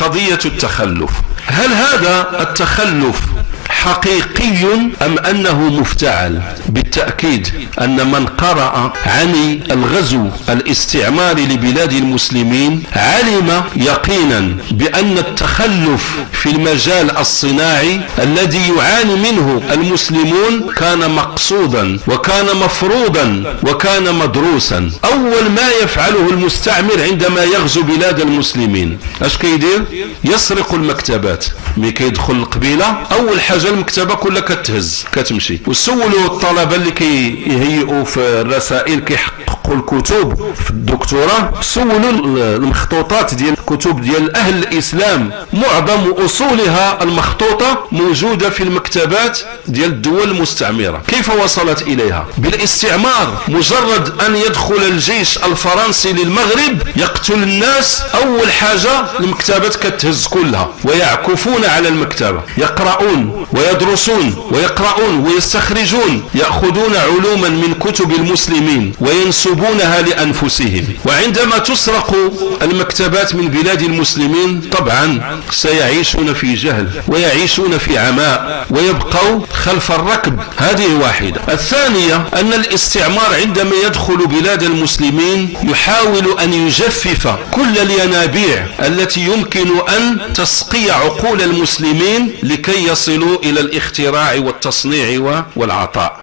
قضية التخلف. هل هذا التخلف حقيقي أم أنه مفتعل؟ بالتأكيد أن من قرأ عن الغزو الاستعماري لبلاد المسلمين علم يقينا بأن التخلف في المجال الصناعي الذي يعاني منه المسلمون كان مقصودا وكان مفروضا وكان مدروسا. أول ما يفعله المستعمر عندما يغزو بلاد المسلمين اش كيدير؟ يسرق المكتبات. ملي كيدخل القبيلة أول حاجة المكتبة كلها كتهز كتمشي، وسولوا الطلبة اللي كيهيئوا في الرسائل كيحققوا الكتب في الدكتوراه، سولوا المخطوطات ديال الكتب ديال أهل الإسلام معظم أصولها المخطوطة موجودة في المكتبات ديال الدول المستعمرة. كيف وصلت إليها؟ بالاستعمار. مجرد أن يدخل الجيش الفرنسي للمغرب يقتل الناس، أول حاجة المكتبات كتهز كلها ويعكفون على المكتبة، يقرؤون ويدرسون ويقرؤون ويستخرجون، يأخذون علوما من كتب المسلمين وينسبونها لأنفسهم. وعندما تسرق المكتبات من بلاد المسلمين طبعا سيعيشون في جهل ويعيشون في عماء ويبقوا خلف الركب. هذه واحدة. الثانية أن الاستعمار عندما يدخل بلاد المسلمين يحاول أن يجفف كل الينابيع التي يمكن أن تسقي عقول المسلمين لكي يصلوا إلى الاختراع والتصنيع والعطاء.